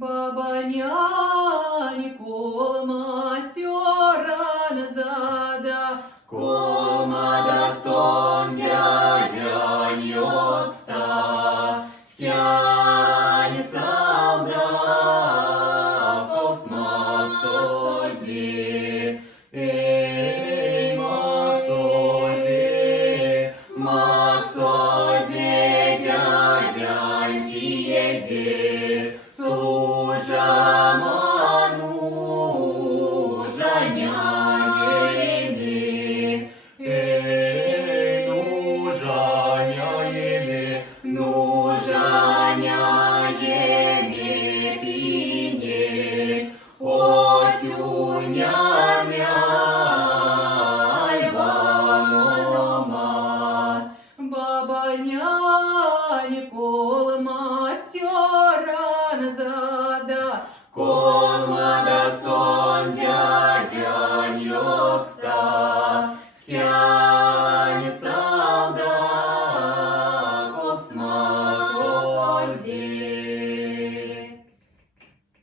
Баба няні матьора назада, комада сон дядяньок ста, п'яні солдат повсмак созі. Ей, Максозе, дядяньтієзі, служа манужа няєми. Ей, нужа няєми піні, отюня Баба няні матьора назада, комада